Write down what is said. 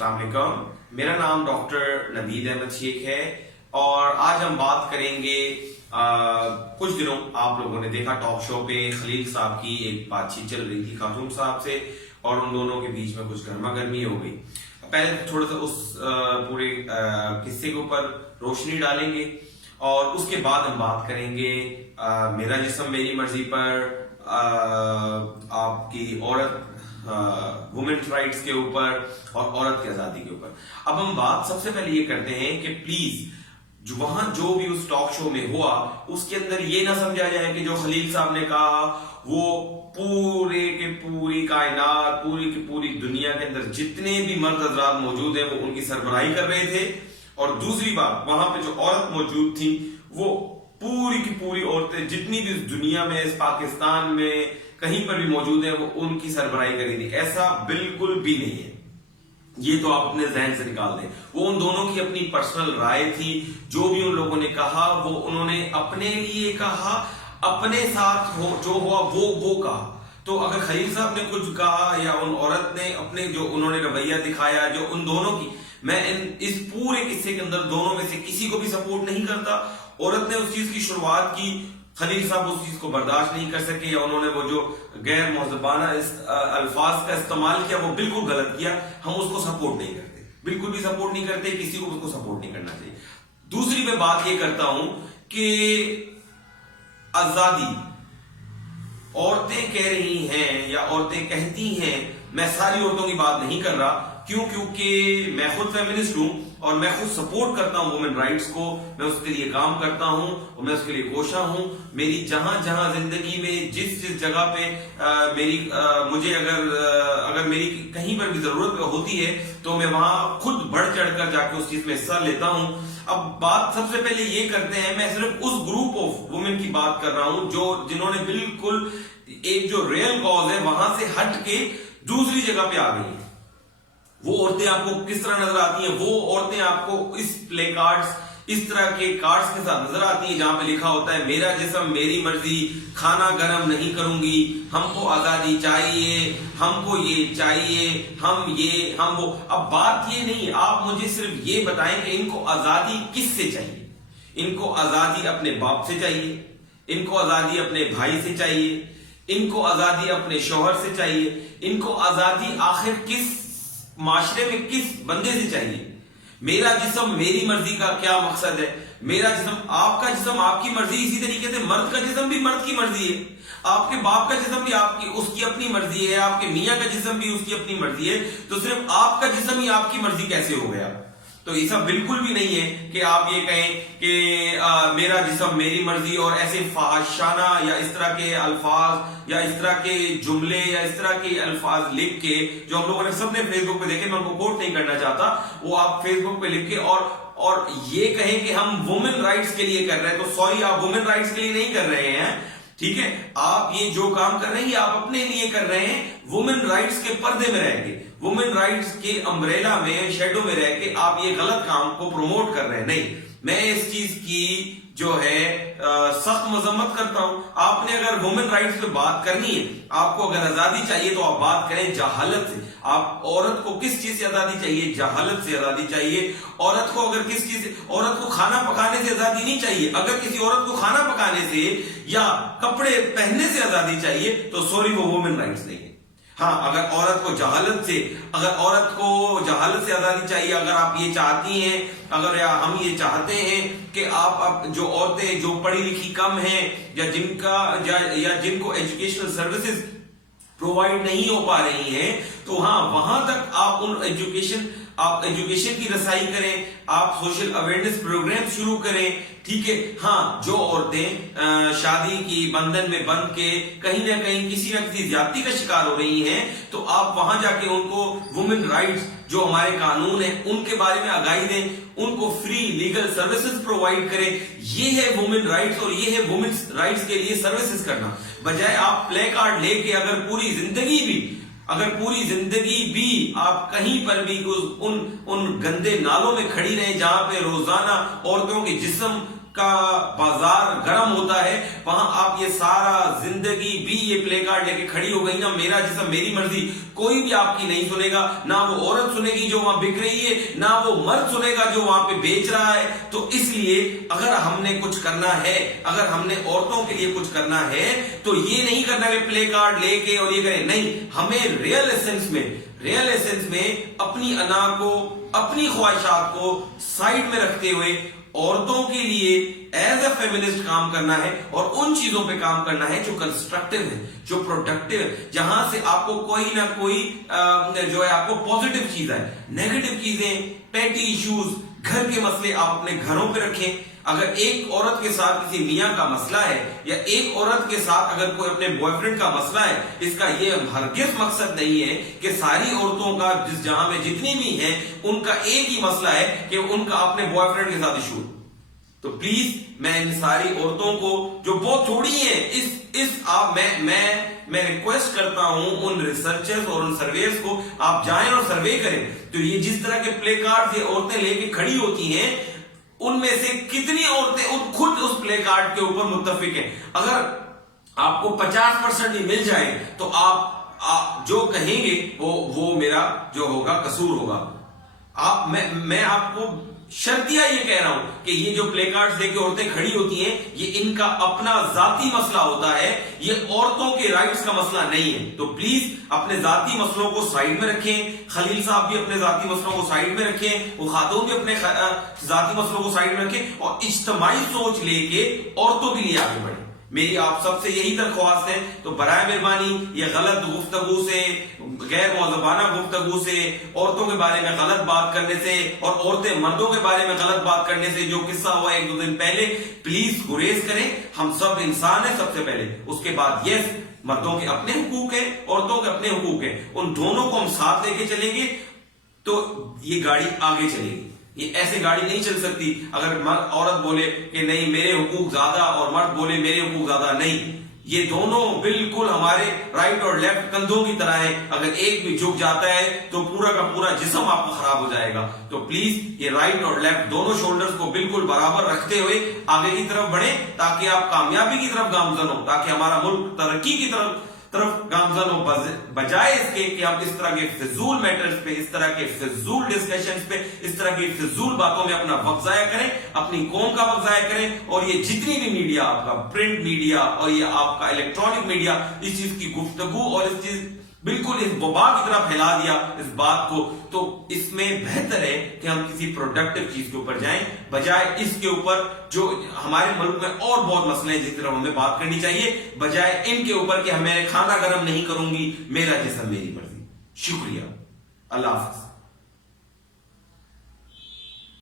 السلام علیکم، میرا نام ڈاکٹر نبید احمد شیخ ہے اور آج ہم بات کریں گے کچھ دنوں آپ لوگوں نے دیکھا ٹاک شو پہ خلیل صاحب کی ایک بات چیت چل رہی تھی خاتون صاحب سے اور ان دونوں کے بیچ میں کچھ گرما گرمی ہو گئی. پہلے تھوڑا سا اس پورے قصے کے اوپر روشنی ڈالیں گے اور اس کے بعد ہم بات کریں گے میرا جسم میری مرضی پر، آپ کی عورت وومنس رائٹس کے اوپر اور عورت کی آزادی کے اوپر. اب ہم بات سب سے پہلے یہ کرتے ہیں کہ پلیز وہاں جو بھی اس ٹاک شو میں ہوا اس کے اندر یہ نہ سمجھا جائے کہ جو خلیل صاحب نے کہا وہ پورے کے پوری کائنات، پوری کی پوری دنیا کے اندر جتنے بھی مرد حضرات موجود ہیں وہ ان کی سربراہی کر رہے تھے. اور دوسری بات، وہاں پہ جو عورت موجود تھی وہ پوری کی پوری عورتیں جتنی بھی اس دنیا میں، اس پاکستان میں کہیں پر بھی موجود ہیں وہ ان کی سربراہی کری تھی. ایسا بالکل بھی نہیں ہے، یہ تو آپ اپنے ذہن سے نکال دیں. وہ ان دونوں کی اپنی پرسنل رائے تھی. جو بھی ان لوگوں نے کہا وہ انہوں نے اپنے لیے کہا، اپنے ساتھ جو ہوا وہ کہا. تو اگر خلیل صاحب نے کچھ کہا یا ان عورت نے اپنے جو انہوں نے رویہ دکھایا جو ان دونوں کی، میں اس پورے قصے کے اندر دونوں میں سے کسی کو بھی سپورٹ نہیں کرتا. عورت نے اس چیز کی شروعات کی، خلیل صاحب اس چیز کو برداشت نہیں کر سکے یا انہوں نے وہ جو غیر مہذبانہ الفاظ کا استعمال کیا وہ بالکل غلط کیا. ہم اس کو سپورٹ نہیں کرتے، بالکل بھی سپورٹ نہیں کرتے، کسی کو اس کو سپورٹ نہیں کرنا چاہیے. دوسری میں بات یہ کرتا ہوں کہ آزادی عورتیں کہہ رہی ہیں یا عورتیں کہتی ہیں، میں ساری عورتوں کی بات نہیں کر رہا. کیونکہ میں خود فیمنسٹ ہوں اور میں خود سپورٹ کرتا ہوں وومن رائٹس کو، میں اس کے لیے کام کرتا ہوں اور میں اس کے لیے کوشاں ہوں. میری جہاں جہاں زندگی میں جس جگہ پہ مجھے اگر میری کہیں پر بھی ضرورت ہوتی ہے تو میں وہاں خود بڑھ چڑھ کر جا کے اس چیز میں حصہ لیتا ہوں. اب بات سب سے پہلے یہ کرتے ہیں، میں صرف اس گروپ آف وومن کی بات کر رہا ہوں جنہوں نے بالکل ایک جو ریئل کاز ہے وہاں سے ہٹ کے دوسری جگہ پہ آ گئی ہیں. وہ عورتیں آپ کو کس طرح نظر آتی ہیں؟ وہ عورتیں آپ کو اس پلے کارڈز، اس طرح کے کارڈز کے ساتھ نظر آتی ہیں جہاں پہ لکھا ہوتا ہے میرا جسم میری مرضی، کھانا گرم نہیں کروں گی، ہم کو آزادی چاہیے، ہم کو یہ چاہیے، ہم وہ. اب بات یہ نہیں، آپ مجھے صرف یہ بتائیں کہ ان کو آزادی کس سے چاہیے. ان کو آزادی اپنے باپ سے چاہیے، ان کو آزادی اپنے بھائی سے چاہیے، ان کو آزادی اپنے شوہر سے چاہیے، ان کو آزادی آخر کس معاشرے میں کس بندے سے چاہیے؟ میرا جسم میری مرضی کا کیا مقصد ہے؟ میرا جسم، آپ کا جسم آپ کی مرضی. اسی طریقے سے مرد کا جسم بھی مرد کی مرضی ہے، آپ کے باپ کا جسم بھی اس کی اپنی مرضی ہے، آپ کے میاں کا جسم بھی اس کی اپنی مرضی ہے. تو صرف آپ کا جسم ہی آپ کی مرضی کیسے ہو گیا؟ تو ایسا بالکل بھی نہیں ہے کہ آپ یہ کہیں کہ میرا جسم میری مرضی اور ایسے فحاشانہ یا اس طرح کے الفاظ یا اس طرح کے جملے یا اس طرح کے الفاظ لکھ کے جو ہم لوگوں نے سب نے فیس بک پہ دیکھے، میں ان کو کوٹ نہیں کرنا چاہتا، وہ آپ فیس بک پہ لکھ کے اور یہ کہیں کہ ہم وومن رائٹس کے لیے کر رہے ہیں. تو سوری، آپ وومن رائٹس کے لیے نہیں کر رہے ہیں، ٹھیک ہے؟ آپ یہ جو کام کر رہے ہیں یہ آپ اپنے لیے کر رہے ہیں، وومن رائٹس کے پردے میں رہ کے، وومن رائٹس کے امبریلا میں، شیڈو میں رہ کے آپ یہ غلط کام کو پروموٹ کر رہے ہیں. نہیں، میں اس چیز کی جو ہے سخت مذمت کرتا ہوں. آپ نے اگر وومن رائٹس پہ بات کرنی ہے، آپ کو اگر آزادی چاہیے تو آپ بات کریں جہالت سے. آپ عورت کو کس چیز سے آزادی چاہیے؟ جہالت سے آزادی چاہیے. عورت کو اگر کس چیز سے، عورت کو کھانا پکانے سے آزادی نہیں چاہیے. اگر کسی عورت کو کھانا پکانے سے یا کپڑے پہننے سے آزادی چاہیے تو سوری، وہ وومن رائٹس نہیں ہے. ہاں، اگر عورت کو جہالت سے آزادی چاہیے، اگر آپ یہ چاہتی ہیں، اگر ہم یہ چاہتے ہیں کہ آپ جو عورتیں جو پڑھی لکھی کم ہیں یا جن کو ایجوکیشنل سروسز پرووائڈ نہیں ہو پا رہی ہیں، تو ہاں وہاں تک آپ ایجوکیشن کی رسائی کریں، آپ سوشل اویئرنیس پروگرام شروع کریں، ٹھیک ہے؟ ہاں، جو عورتیں شادی کی بندھن میں بند کے کہیں نہ کہیں کسی نہ کسی زیادتی کا شکار ہو رہی ہیں تو آپ وہاں جا کے ان کو وومن رائٹس جو ہمارے قانون ہیں ان کے بارے میں آگاہی دیں، ان کو فری لیگل سروسز پرووائڈ کریں. یہ ہے وومن رائٹس اور یہ ہے وومن رائٹس کے لیے سروسز کرنا. بجائے آپ پلے کارڈ لے کے اگر پوری زندگی بھی آپ کہیں پر بھی ان گندے نالوں میں کھڑی رہیں جہاں پہ روزانہ عورتوں کے جسم کا بازار گرم ہوتا ہے وہاں آپ یہ سارا زندگی بھی یہ پلے کارڈ لے کے کھڑی ہو گئی نا، میرا جسم میری مرضی، کوئی بھی آپ کی نہیں سنے گا، نہ وہ عورت سنے گی جو وہاں بک رہی ہے، نہ وہ مرد سنے گا جو وہاں پہ بیچ رہا ہے. تو اس لیے اگر ہم نے کچھ کرنا ہے، اگر ہم نے عورتوں کے لیے کچھ کرنا ہے تو یہ نہیں کرنا کہ پلے کارڈ لے کے اور یہ کریں، نہیں، ہمیں ریئل ایسنس میں اپنی انا کو، اپنی خواہشات کو سائڈ میں رکھتے ہوئے عورتوں کے لیے ایز اے فیمنسٹ کام کرنا ہے، اور ان چیزوں پہ کام کرنا ہے جو کنسٹرکٹیو ہے، جو پروڈکٹیو ہے، جہاں سے آپ کو کوئی نہ کوئی جو ہے آپ کو پازیٹیو چیز ہے. نیگیٹو چیزیں، پیٹی ایشوز، گھر کے مسئلے آپ اپنے گھروں پہ رکھیں. اگر ایک عورت کے ساتھ کسی میاں کا مسئلہ ہے، یا ایک عورت کے ساتھ اگر کوئی اپنے بوائے فرینڈ کا مسئلہ ہے، اس کا یہ ہرگز مقصد نہیں ہے کہ ساری عورتوں کا جہاں میں جتنی بھی ہیں ان کا ایک ہی مسئلہ ہے کہ ان کا اپنے بوائے فرینڈ کے ساتھ ایشو. تو پلیز میں ان ساری عورتوں کو جو بہت تھوڑی ہیں میں ریکویسٹ کرتا ہوں ان ریسرچرز اور ان سرویز کو، آپ جائیں اور سروے کریں. تو یہ جس طرح کے پلے کارڈ یہ عورتیں لے کے کھڑی ہوتی ہیں، ان میں سے کتنی عورتیں خود اس پلے کارڈ کے اوپر متفق ہیں. اگر آپ کو 50% ہی مل جائے تو آپ جو کہیں گے وہ میرا جو ہوگا قصور ہوگا. میں آپ کو شرطیہ یہ کہہ رہا ہوں کہ یہ جو پلے کارڈز لے کے عورتیں کھڑی ہوتی ہیں یہ ان کا اپنا ذاتی مسئلہ ہوتا ہے، یہ عورتوں کے رائٹس کا مسئلہ نہیں ہے. تو پلیز اپنے ذاتی مسئلوں کو سائیڈ میں رکھیں. خلیل صاحب بھی اپنے ذاتی مسئلوں کو سائیڈ میں رکھیں، وہ خاتون بھی اپنے ذاتی مسئلوں کو سائیڈ میں رکھیں، اور اجتماعی سوچ لے کے عورتوں کے لیے آگے بڑھیں. میری آپ سب سے یہی درخواست ہے. تو برائے مہربانی یہ غلط گفتگو سے، غیر مؤدبانہ گفتگو سے، عورتوں کے بارے میں غلط بات کرنے سے، اور عورتیں مردوں کے بارے میں غلط بات کرنے سے، جو قصہ ہوا 1-2 دن پہلے، پلیز گریز کریں. ہم سب انسان ہیں سب سے پہلے، اس کے بعد یس مردوں کے اپنے حقوق ہیں، عورتوں کے اپنے حقوق ہیں، ان دونوں کو ہم ساتھ لے کے چلیں گے تو یہ گاڑی آگے چلے گی. یہ ایسے گاڑی نہیں چل سکتی اگر عورت بولے کہ نہیں میرے حقوق زیادہ اور مرد بولے میرے حقوق زیادہ. نہیں، یہ دونوں بالکل ہمارے رائٹ اور لیفٹ کندھوں کی طرح ہیں. اگر ایک بھی جھک جاتا ہے تو پورا کا پورا جسم آپ کا خراب ہو جائے گا. تو پلیز یہ رائٹ اور لیفٹ دونوں شولڈرز کو بالکل برابر رکھتے ہوئے آگے کی طرف بڑھیں، تاکہ آپ کامیابی کی طرف گامزن ہو، تاکہ ہمارا ملک ترقی کی طرف گامزن ہو، بجائے اس کے کہ ہم اس طرح کے فضول میٹرز پہ، اس طرح کے فضول ڈسکشنز پہ، اس طرح کی فضول باتوں میں اپنا وقت ضائع کریں، اپنی قوم کا وقت ضائع کریں. اور یہ جتنی بھی میڈیا، آپ کا پرنٹ میڈیا اور یہ آپ کا الیکٹرانک میڈیا، اس چیز کی گفتگو اور اس چیز بالکل اس وبا کی طرح پھیلا دیا اس بات کو. تو اس میں بہتر ہے کہ ہم کسی پروڈکٹیو چیز کے اوپر جائیں، بجائے اس کے اوپر جو ہمارے ملک میں اور بہت مسئلے ہیں جس طرح ہمیں بات کرنی چاہیے، بجائے ان کے اوپر کہ میں کھانا گرم نہیں کروں گی، میرا جسم میری مرضی. شکریہ، اللہ حافظ.